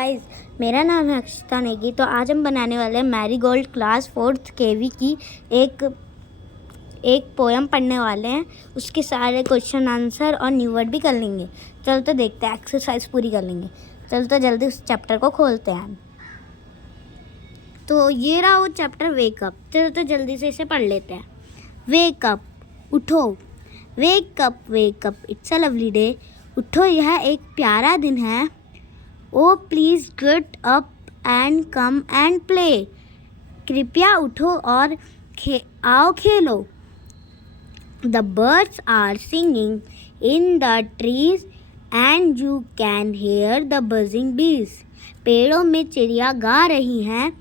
Guys, मेरा नाम है अक्षता नेगी। तो आज हम बनाने वाले हैं मैरीगोल्ड क्लास 4th केवी की एक पोएम पढ़ने वाले हैं। उसके सारे क्वेश्चन आंसर और न्यू वर्ड भी कर लेंगे। चल तो देखते हैं, एक्सरसाइज पूरी कर लेंगे। चल तो जल्दी उस चैप्टर को खोलते हैं। तो ये रहा वो चैप्टर वेकअप। चलो तो जल्दी से इसे पढ़ लेते हैं। वेकअप, उठो। Wake up it's a lovely day. उठो, यह एक प्यारा दिन है। Oh please get up and come and play. कृपया उठो और आओ खेलो। The birds are singing in the trees and you can hear the buzzing bees. पेड़ों में चिड़िया गा रही हैं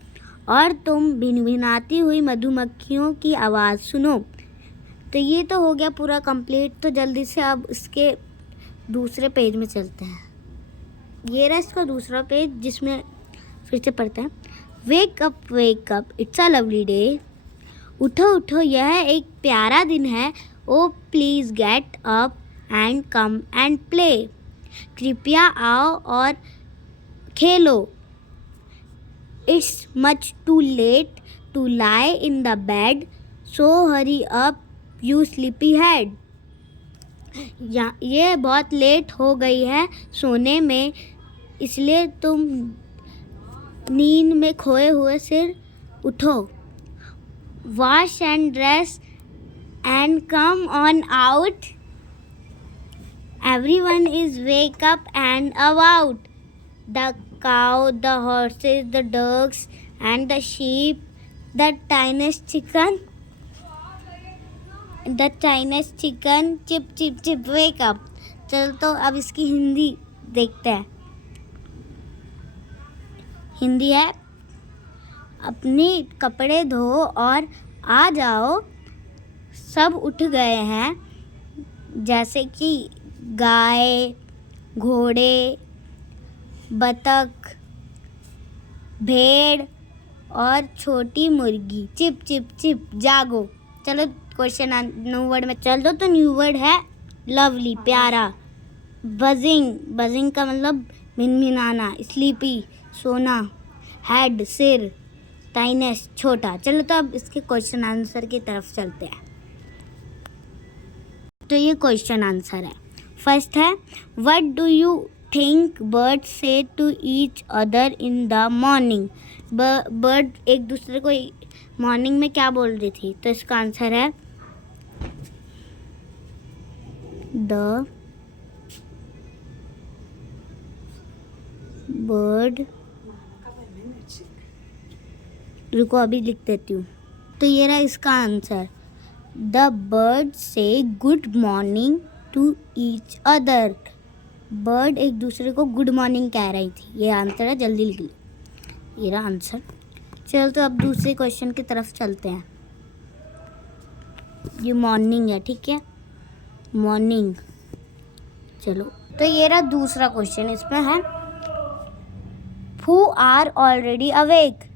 और तुम भिनभिनाती हुई मधुमक्खियों की आवाज़ सुनो। तो ये तो हो गया पूरा कंप्लीट। तो जल्दी से अब इसके दूसरे पेज में चलते हैं। ये रहा इसका दूसरा पेज, जिसमें फिर से पढ़ते हैं। Wake up it's a lovely day. उठो, यह एक प्यारा दिन है। Oh please get up and come and play. कृपया आओ और खेलो। It's much too late to lie in the bed, so hurry up you sleepy head. ये बहुत लेट हो गई है सोने में, इसलिए तुम नींद में खोए हुए सिर उठो। Wash and dress and come on out. Everyone is wake up and about. The cow, the horses, the ducks and the sheep, the tiniest chicken chip wake up। चल तो अब इसकी हिंदी देखते हैं। हिंदी है, अपनी कपड़े धो और आ जाओ, सब उठ गए हैं, जैसे कि गाय, घोड़े, बतख, भेड़ और छोटी मुर्गी। चिप चिप चिप जागो। चलो क्वेश्चन न्यू वर्ड में चल दो। तो न्यू वर्ड है लवली, प्यारा। बजिंग का मतलब मिनमिनाना। स्लीपी, सोना। हेड, सिर। टाइनेस्ट, छोटा। चलो तो अब इसके क्वेश्चन आंसर की तरफ चलते हैं। तो ये क्वेश्चन आंसर है। फर्स्ट है, what do you think bird say to each other in the morning. Bird एक दूसरे को मॉर्निंग में क्या बोल रही थी? तो इसका आंसर है द बर्ड। रुको अभी लिख देती हूँ। तो ये रहा इसका answer. The bird says good morning to each other. Bird एक दूसरे को गुड मॉर्निंग कह रही थी। ये आंसर है, जल्दी लिख लो। ये रहा आंसर। चलो तो अब दूसरे क्वेश्चन की तरफ चलते हैं। ये मॉर्निंग है, ठीक है, मॉर्निंग। चलो तो ये रहा दूसरा क्वेश्चन। इसमें है, हु आर ऑलरेडी अवेक।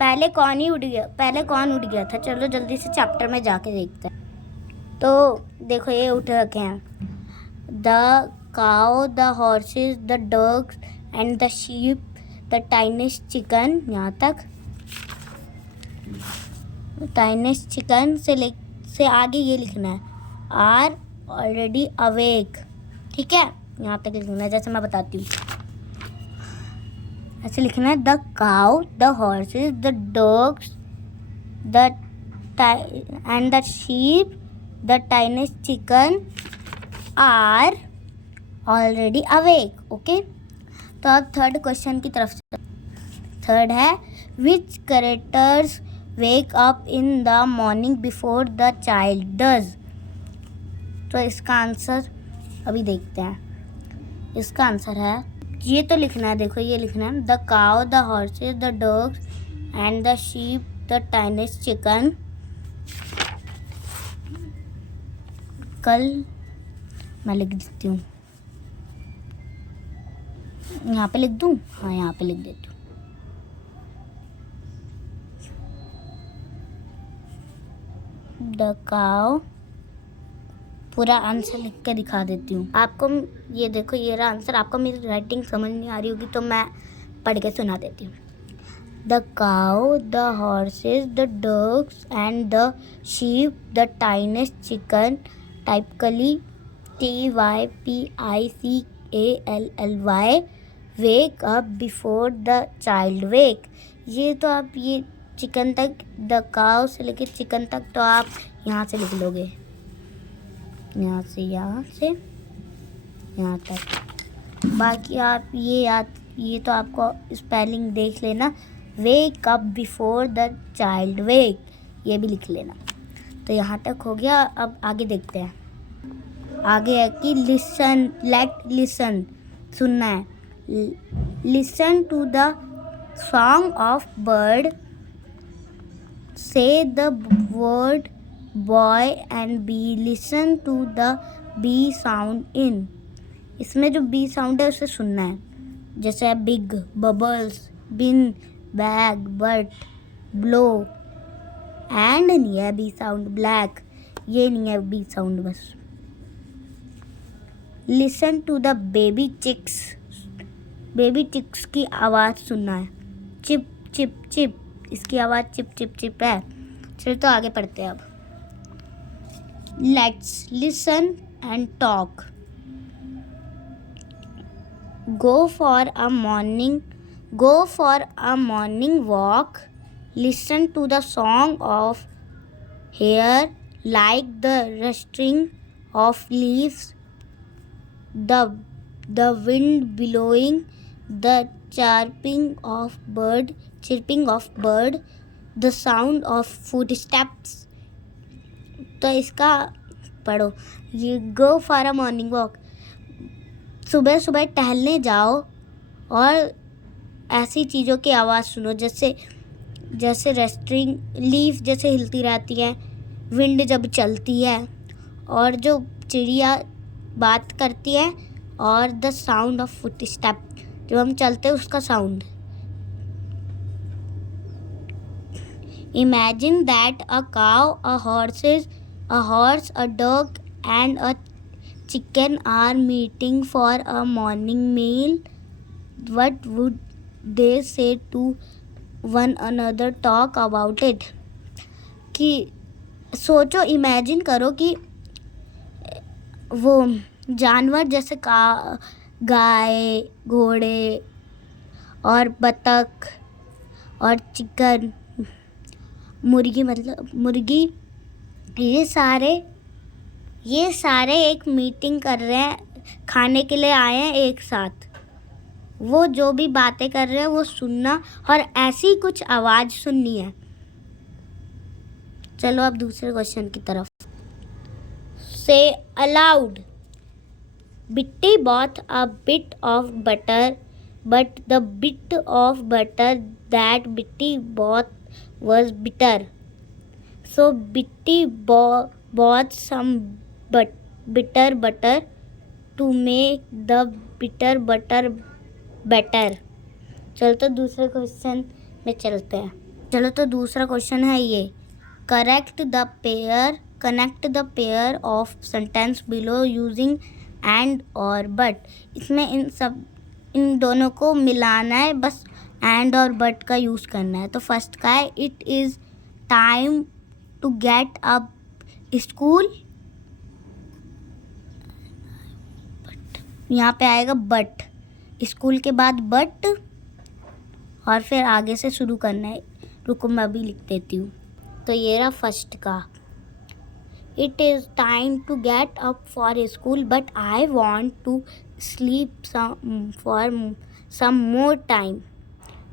पहले कौन उठ गया था? चलो जल्दी से चैप्टर में जाके देखते हैं। तो देखो ये उठ रखे हैं। The cow, the horses, the ducks and the sheep, the tiniest chicken। यहाँ तक tiniest chicken से आगे ये लिखना है, are already awake। ठीक है, यहाँ तक लिखना है। जैसे मैं बताती हूँ, ऐसे लिखना है। the cow, the horses, the ducks, and the sheep, the tiniest chicken are already awake. Okay, तो अब थर्ड क्वेश्चन की तरफ से। थर्ड है, which characters wake up in the morning before the child does. तो इसका आंसर अभी देखते हैं। इसका आंसर है, ये तो लिखना है, देखो ये लिखना है। The cow, the horses, the dogs and the sheep, the tiniest chicken. कल मैं लिख देती हूँ, यहाँ पे लिख दूँ? हाँ, यहाँ पे लिख देती हूँ। द काउ, पूरा आंसर लिख के दिखा देती हूँ आपको। ये देखो, ये रहा आंसर। आपको मेरी राइटिंग समझ नहीं आ रही होगी तो मैं पढ़ के सुना देती हूँ. The cow, the horses, the ducks and the sheep, the tiniest chicken, typically typically wake up before the child wake. ये तो आप ये चिकन तक, द काउ से लेके चिकन तक तो आप यहाँ से लिख लोगे, यहाँ से यहाँ तक. बाकी आप ये तो आपको स्पेलिंग देख लेना. Wake up before the child wake, ये भी लिख लेना. तो यहाँ तक हो गया. अब आगे देखते हैं. आगे है कि लिसन सुनना है. Listen to the song of bird, say the word boy and B, listen to the B sound in. इसमें जो बी साउंड है उसे सुनना है. जैसे है big, bubbles, bin, bag, but, blow. And नहीं है बी साउंड. ब्लैक, ये नहीं है बी साउंड बस. Listen to the baby chicks, baby chicks की आवाज़ सुनना है. चिप चिप चिप, इसकी आवाज़ चिप चिप चिप है. चलो तो आगे पढ़ते हैं अब. Let's listen and talk. Go for a morning walk. Listen to the song of hair, like the rustling of leaves, the wind blowing, the chirping of bird, the sound of footsteps. तो इसका पढ़ो. ये go for a morning walk, सुबह सुबह टहलने जाओ और ऐसी चीज़ों की आवाज़ सुनो जैसे रस्टिंग लीफ जैसे हिलती रहती हैं, विंड जब चलती है, और जो चिड़िया बात करती है, और द साउंड ऑफ फुटस्टेप, जब हम चलते हैं उसका sound. Imagine that a cow, a horse, a dog and a chicken are meeting for a morning meal. What would they say to one another? Talk about it. कि सोचो, imagine करो कि वो जानवर जैसे गाय, घोड़े और बतख और चिकन, मुर्गी, ये सारे एक मीटिंग कर रहे हैं, खाने के लिए आए हैं एक साथ. वो जो भी बातें कर रहे हैं वो सुनना और ऐसी कुछ आवाज़ सुननी है. चलो अब दूसरे क्वेश्चन की तरफ. Say aloud. Betty bought a bit of butter, but the bit of butter that Betty bought was bitter. So Bitty bought some bitter butter to make the bitter butter better. चलो तो दूसरे question में चलते हैं. चलो तो दूसरा question है ये. Connect the pair of sentence below using and और बट. इसमें इन दोनों को मिलाना है, बस एंड और बट का यूज़ करना है. तो फर्स्ट का है, it is time to get up school. यहाँ पे आएगा बट, स्कूल के बाद बट और फिर आगे से शुरू करना है. रुको मैं अभी लिख देती हूँ. तो ये रहा फर्स्ट का. It is time to get up for school but I want to sleep for some more time.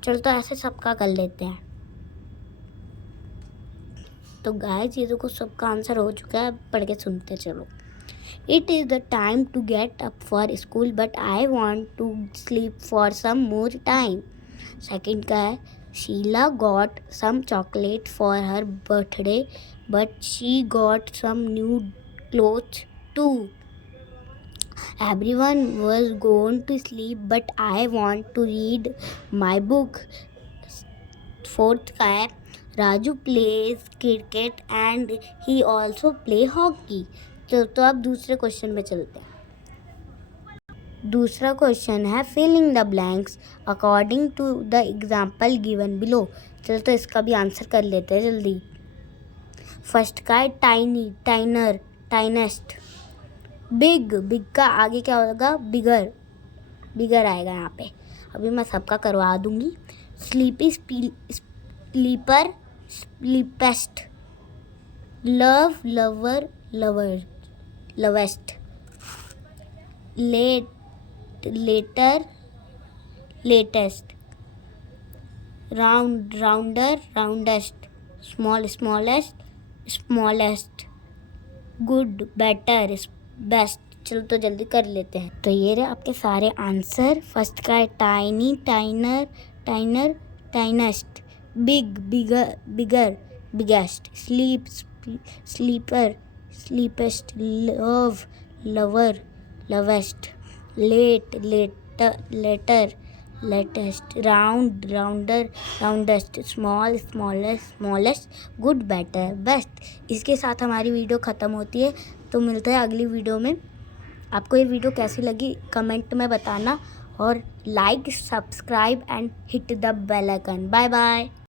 चलो तो ऐसे सबका कर लेते हैं. तो गाइस ये देखो सबका आंसर हो चुका है. पढ़ के सुनते चलो. It is the time to get up for school but I want to sleep for some more time. Second का है, Sheela got some chocolate for her birthday but she got some new clothes too. Everyone was going to sleep but I want to read my book. Fourth का है, Raju plays cricket and he also play hockey. तो अब दूसरे question में चलते हैं. दूसरा question है fill in the blanks according to the example given below. चलो तो इसका भी आंसर कर लेते हैं जल्दी। फर्स्ट का है टाइनी, टाइनर, टाइनेस्ट। बिग, बिग का आगे क्या होगा? बिगर, बिगर आएगा यहाँ पे। अभी मैं सबका करवा दूंगी। Sleepy, sleeper, sleepest. Love, lover, lover, lovest. Late, later, latest. Round, rounder, roundest. Small, smallest, smallest. Good, better, best. चलो तो जल्दी कर लेते हैं। तो ये रहे आपके सारे आंसर। फर्स्ट का है tiny, tinier, tinier, tiniest. Big, bigger, bigger, biggest. Sleep, sleeper, sleepest. Love, lover, lovest. Late, later, later, latest. Round, rounder, roundest. Small, smallest, smallest. Good, better, best. इसके साथ हमारी वीडियो ख़त्म होती है। तो मिलते हैं अगली वीडियो में। आपको ये वीडियो कैसी लगी कमेंट में बताना, और like, subscribe and hit the bell icon. Bye bye.